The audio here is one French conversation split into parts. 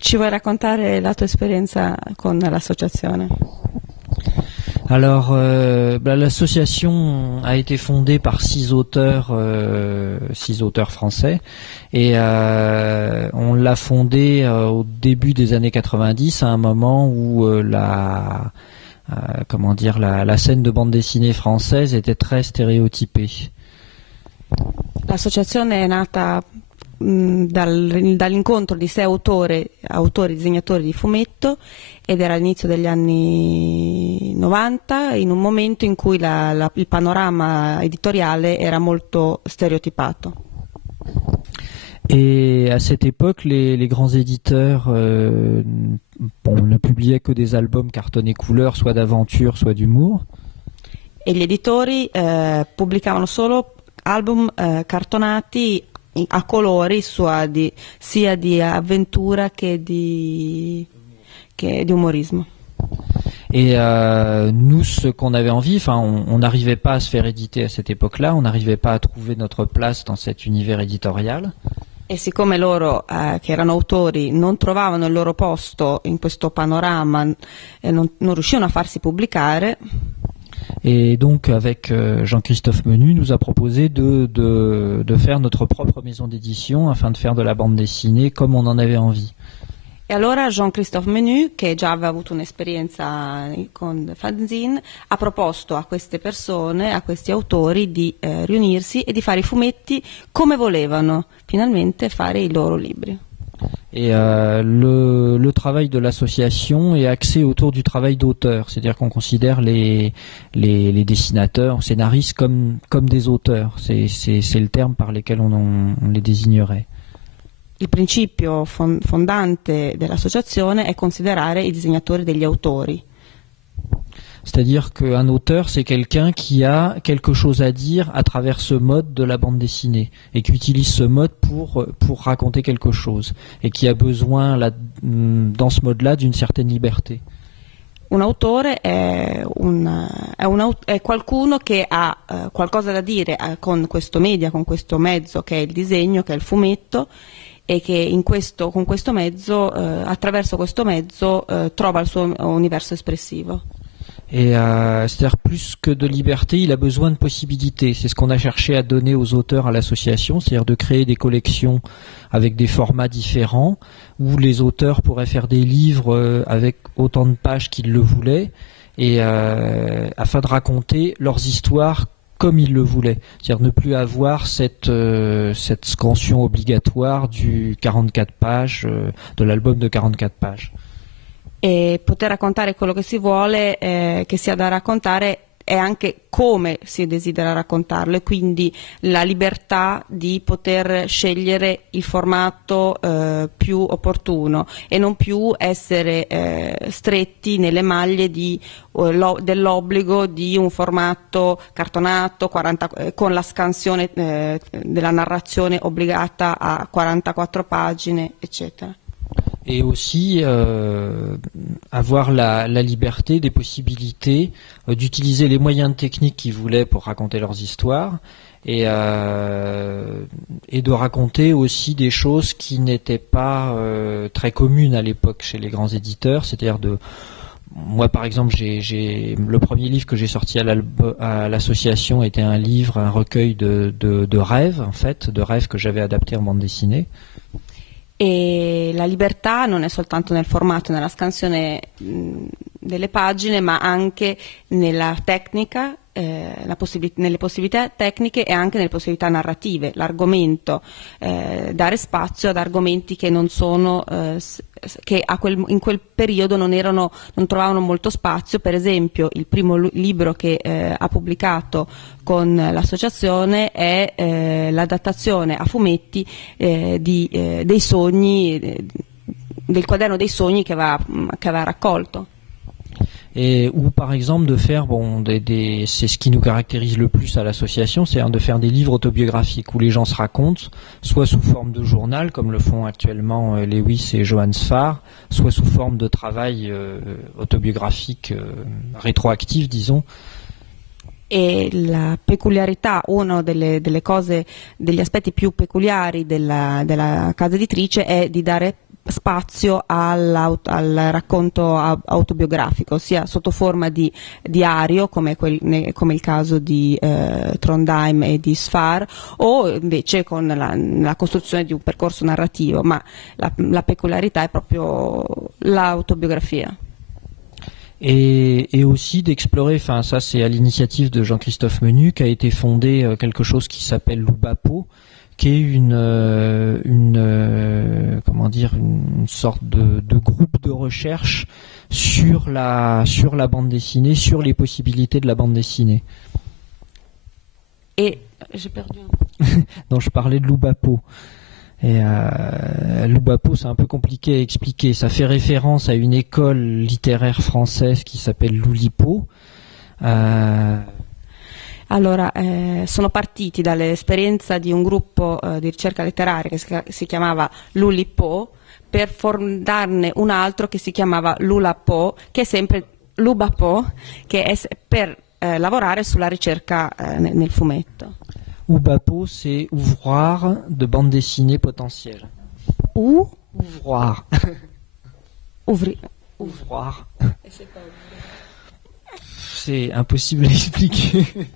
Ci vuoi raccontare la tua esperienza con l'associazione? Alors, l'association a été fondée par 6 auteurs français, et on l'a fondée au début des années 90, à un moment où la scène de bande dessinée française était très stéréotypée. L'associazione è nata dall'incontro di 6 autori, disegnatori di fumetto, ed era all'inizio degli anni 90, in un momento in cui il panorama editoriale era molto stereotipato. Et à cette époque, les grands éditeurs ne publiaient que des albums cartonnés couleur, soit d'aventure, soit d'humour. E gli editori pubblicavano solo album cartonati a colori, sia di avventura che di umorisme. Et nous, ce qu'on avait envie, on n'arrivait pas à se faire éditer à cette époque-là, on n'arrivait pas à trouver notre place dans cet univers éditorial. E siccome loro, che erano autori, non trovavano il loro posto in questo panorama e non riuscivano a farsi pubblicare, et donc avec Jean-Christophe Menu nous a proposé de faire notre propre maison d'édition afin de faire de la bande dessinée comme on en avait envie. E allora Jean-Christophe Menu, che già aveva avuto un'esperienza con fanzine, ha proposto a queste persone, a questi autori, di riunirsi e di fare i fumetti come volevano, finalmente fare i loro libri. Et le travail de l'association est axé autour du travail d'auteur, c'est-à-dire qu'on considère les dessinateurs, scénaristes comme des auteurs, c'est le terme par lequel on les désignerait. Il principio fondante dell'associazione è considerare i disegnatori degli autori. C'est-à-dire qu'un auteur, c'est quelqu'un qui a quelque chose à dire à travers ce mode de la bande dessinée, et qui utilise ce mode pour raconter quelque chose, et qui a besoin, dans ce mode-là, d'une certaine liberté. Un autore è qualcuno che ha qualcosa da dire con questo media, con questo mezzo che è il disegno, che è il fumetto, e che con questo mezzo, attraverso questo mezzo, trova il suo universo espressivo. Et c'est-à-dire plus que de liberté, il a besoin de possibilités. C'est ce qu'on a cherché à donner aux auteurs à l'association, c'est-à-dire de créer des collections avec des formats différents, où les auteurs pourraient faire des livres avec autant de pages qu'ils le voulaient, et afin de raconter leurs histoires comme ils le voulaient. C'est-à-dire ne plus avoir cette scansion obligatoire du 44 pages, de l'album de 44 pages. E poter raccontare quello che si vuole, che sia da raccontare, è anche come si desidera raccontarlo, e quindi la libertà di poter scegliere il formato più opportuno e non più essere stretti nelle maglie dell'obbligo di un formato cartonato con la scansione della narrazione obbligata a 44 pagine, eccetera. Et aussi avoir la liberté, des possibilités d'utiliser les moyens techniques qu'ils voulaient pour raconter leurs histoires, et de raconter aussi des choses qui n'étaient pas très communes à l'époque chez les grands éditeurs, c'est-à-dire moi par exemple, le premier livre que j'ai sorti à l'association était un recueil de rêves, en fait, de rêves que j'avais adaptés en bande dessinée. E la libertà non è soltanto nel formato, nella scansione delle pagine, ma anche nella tecnica, nelle possibilità tecniche e anche nelle possibilità narrative, l'argomento, dare spazio ad argomenti che non sono che in quel periodo non trovavano molto spazio. Per esempio, il primo libro che ha pubblicato con l'associazione è l'adattazione a fumetti dei sogni, del quaderno dei sogni che aveva raccolto. Ou par exemple de faire, c'est ce qui nous caractérise le plus à l'association, c'est-à-dire de faire des livres autobiographiques où les gens se racontent, soit sous forme de journal, comme le font actuellement Lewis et Johan Sfar, soit sous forme de travail autobiographique rétroactif, disons. E la peculiarità, uno delle cose, degli aspetti più peculiari della casa editrice è di dare spazio al racconto autobiografico, sia sotto forma di diario, come il caso di Trondheim e di Sfar, o invece con la costruzione di un percorso narrativo, ma la peculiarità è proprio l'autobiografia. Et aussi d'explorer, enfin ça c'est à l'initiative de Jean-Christophe Menu qu'a été fondé quelque chose qui s'appelle l'Ubapo, qui est comment dire, une sorte de groupe de recherche sur la bande dessinée, sur les possibilités de la bande dessinée. Et j'ai perdu. Donc je parlais de l'Ubapo. Et l'Ubapo, c'est un peu compliqué à expliquer. Ça fait référence à une école littéraire française qui s'appelle l'Oulipo. Allora, sono partiti dall'esperienza di un gruppo di ricerca letteraria che si chiamava l'Ulipo, per fondarne un altro che si chiamava l'Ulapo, che è sempre l'Ubapo, che è per lavorare sulla ricerca nel fumetto. Ubapo, c'est ouvroir de bande dessinée potentielle. Ouvroir. Ouvroir. C'est impossible à expliquer.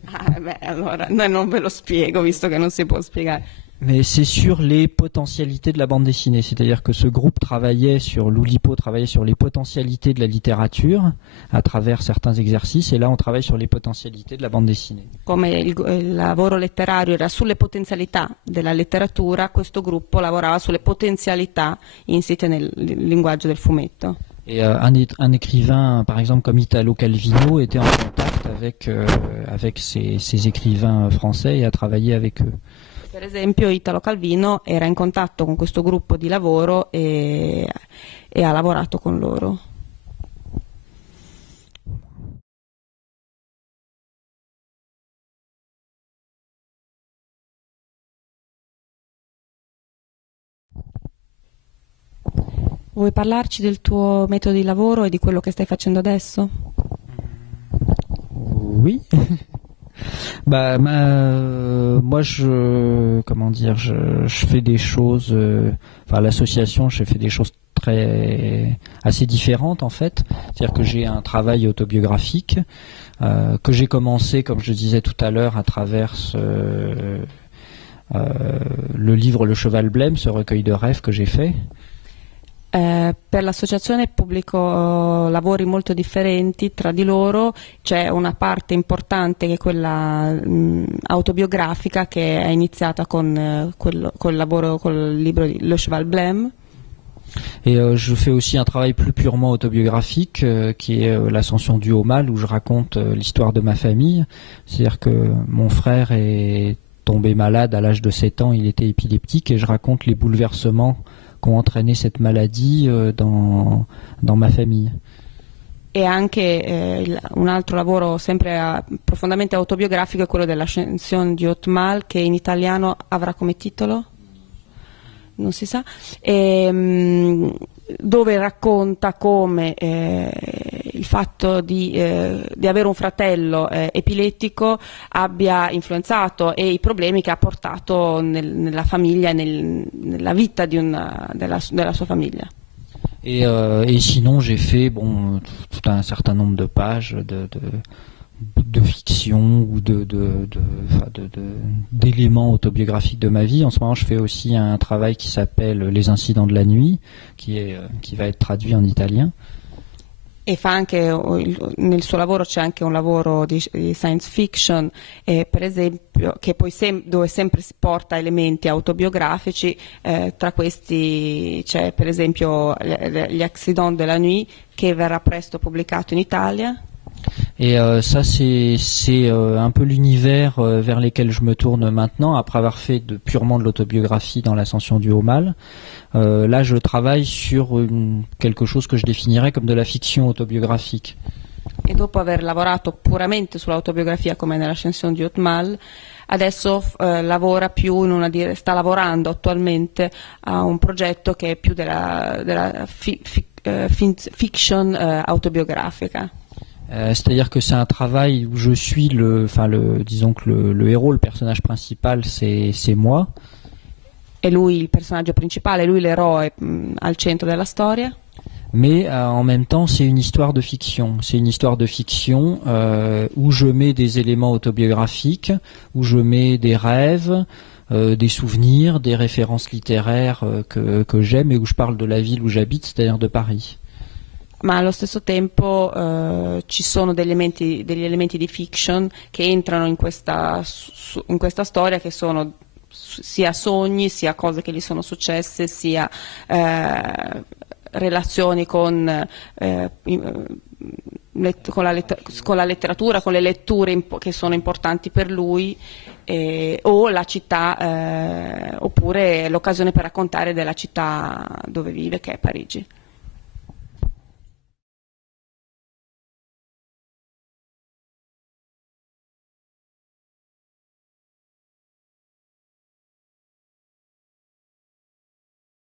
Allora, noi non ve lo spiego, visto che non si può spiegare. Mais c'est sur les potentialités de la bande dessinée, c'est-à-dire que ce groupe l'Oulipo travaillait sur les potentialités de la littérature à travers certains exercices, et là on travaille sur les potentialités de la bande dessinée. Come il lavoro letterario era sulle potenzialità della letteratura, questo gruppo lavorava sulle potenzialità insite nel linguaggio del fumetto. Et un écrivain, par exemple comme Italo Calvino, était en contact avec ces écrivains français et a travaillé avec eux. Per esempio Italo Calvino era in contatto con questo gruppo di lavoro e ha lavorato con loro. Vuoi parlarci del tuo metodo di lavoro e di quello che stai facendo adesso? Oui. Moi je fais des choses, à l'association je fais des choses assez différentes en fait. C'est-à-dire que j'ai un travail autobiographique que j'ai commencé, comme je disais tout à l'heure, à travers le livre Le Cheval Blême, ce recueil de rêves que j'ai fait. Per l'associazione pubblico lavori molto differenti tra di loro, c'è una parte importante che è quella autobiografica, che è iniziata con col lavoro col libro di Le Cheval Blême. Et je fais aussi un travail plus purement autobiographique qui est l'Ascension du haut mal, où je raconte l'histoire de ma famille. C'est-à-dire que mon frère est tombé malade à l'âge de 7 ans, il était épileptique, et je raconte les bouleversements qui ont entraîné cette maladie dans ma famille. E anche un altro lavoro sempre profondamente autobiografico è quello dell'Ascension du haut mal, che in italiano avrà come titolo? Non si sa, dove racconta come il fatto di avere un fratello epilettico abbia influenzato, e i problemi che ha portato nella famiglia e nella vita della sua famiglia. Et sinon j'ai fait tout un certain nombre de pages de fiction ou d'éléments autobiographiques de ma vie. En ce moment, je fais aussi un travail qui s'appelle Les incidents de la nuit, qui va être traduit en italien. E fa anche, nel suo lavoro c'è anche un lavoro di science fiction, per esempio, che poi dove sempre si porta elementi autobiografici, tra questi c'è per esempio Gli Accidents de la Nuit, che verrà presto pubblicato in Italia. Et ça c'est un peu l'univers vers lequel je me tourne maintenant, après avoir fait purement de l'autobiographie dans l'Ascension du haut mal. Là je travaille sur quelque chose que je définirais comme de la fiction autobiographique. E dopo aver lavorato puramente sull'autobiografia come nell'Ascension du haut mal, adesso lavora più sta lavorando attualmente a un progetto che è più della fiction autobiografica. C'est-à-dire que c'est un travail où je suis disons que le héros, le personnage principal, c'est moi. È lui il personaggio principale, è lui l'eroe al centro della storia. Mais en même temps, c'est une histoire de fiction. C'est une histoire de fiction où je mets des éléments autobiographiques, où je mets des rêves, des souvenirs, des références littéraires que j'aime et où je parle de la ville où j'habite, c'est-à-dire de Paris. Ma allo stesso tempo ci sono degli elementi di fiction che entrano in questa storia, che sono sia sogni, sia cose che gli sono successe, sia relazioni con la letteratura, con le letture che sono importanti per lui, o la città, oppure l'occasione per raccontare della città dove vive, che è Parigi.